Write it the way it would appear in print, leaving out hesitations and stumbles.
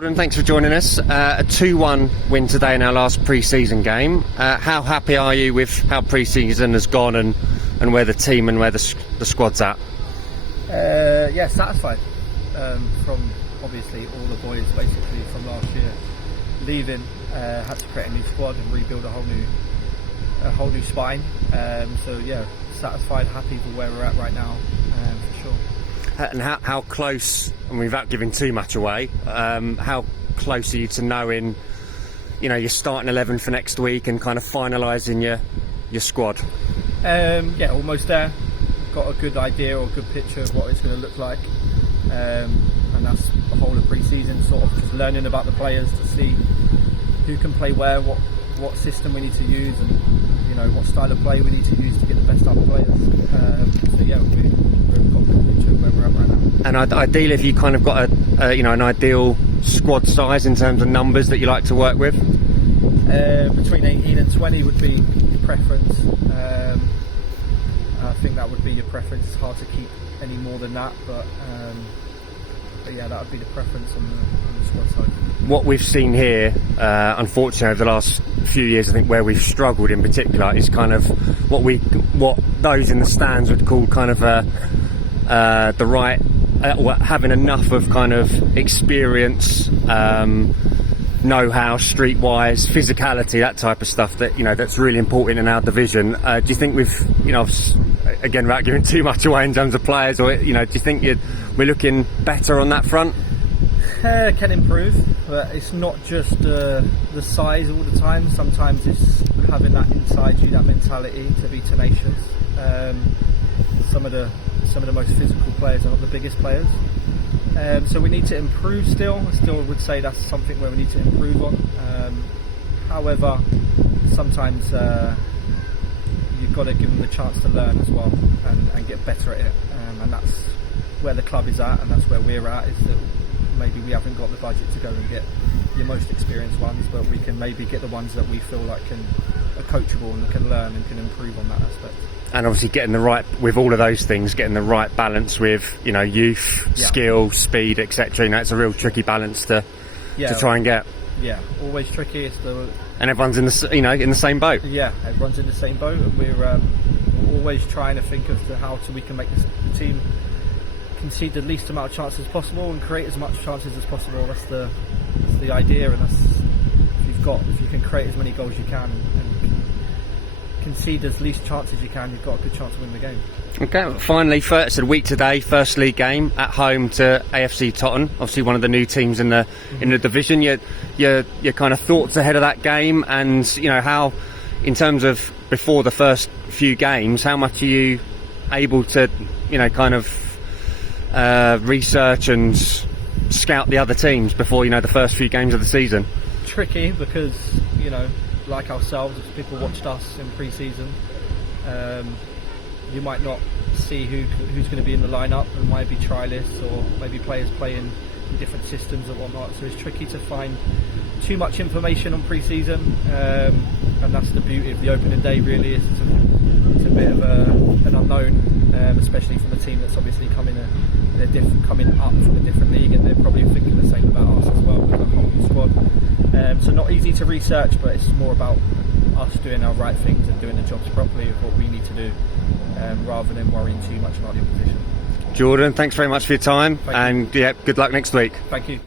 Jordan, thanks for joining us. A 2-1 win today in our last pre-season game. How happy are you with how pre-season has gone and where the team and where the squad's at? Yeah, satisfied. From obviously all the boys basically from last year leaving, had to create a new squad and rebuild a whole new spine. So yeah, satisfied, happy with where we're at right now, for sure. And how close, and without giving too much away, how close are you to knowing, your starting 11 for next week and kind of finalising your squad? Yeah, almost there. Got a good idea or a good picture of what it's going to look like, and that's the whole of pre-season, sort of just learning about the players to see who can play where, what system we need to use, and what style of play we need to use to get the best out of players. So yeah, we've got a good picture of where we're at right now. And ideally, if you kind of got an ideal squad size in terms of numbers that you like to work with, between 18 and 20 would be your preference. I think that would be your preference. It's hard to keep any more than that, but yeah, that would be the preference on the squad side. What we've seen here, unfortunately, over the last few years, I think where we've struggled in particular is kind of what those in the stands would call kind of the right, having enough of kind of experience, know-how, streetwise, physicality, that type of stuff that that's really important in our division. Do you think again, without giving too much away in terms of players, or do you think we're looking better on that front? Can improve, but it's not just the size all the time. Sometimes it's having that inside you, that mentality to be tenacious. Some of the most physical players are not the biggest players, so we need to improve still. I still would say that's something where we need to improve on. However, sometimes you've got to give them the chance to learn as well and get better at it, and that's where the club is at, and that's where we're at, is that maybe we haven't got the budget to go and get your most experienced ones, but we can maybe get the ones that we feel like are coachable and can learn and can improve on that aspect. And obviously getting the right, with all of those things, getting the right balance with youth, skill, speed, etc. It's a real tricky balance to try and get. Yeah, always tricky. And everyone's in the in the same boat. Yeah, everyone's in the same boat, and we're always trying to think of how we can make the team concede the least amount of chances possible and create as much chances as possible. That's the idea, and that's if you can create as many goals as you can and concede as least chances you can, you've got a good chance to win the game. Okay, finally, it's a week today, first league game at home to AFC Tottenham, obviously one of the new teams in the division. Your kind of thoughts ahead of that game, and how, in terms of before the first few games, how much are you able to kind of research and scout the other teams before the first few games of the season? Tricky, because like ourselves, if people watched us in pre-season, you might not see who's going to be in the lineup, and might be trialists or maybe players playing in different systems or whatnot. So it's tricky to find too much information on pre-season, and that's the beauty of the opening day. Really, is it's a bit of an unknown, especially from a team that's obviously coming up from a different league, and they're probably thinking the same about us as well with a whole new squad. So not easy to research, but it's more about us doing our right things and doing the jobs properly of what we need to do, rather than worrying too much about the opposition. Jordan, thanks very much for your time, and good luck next week. Thank you.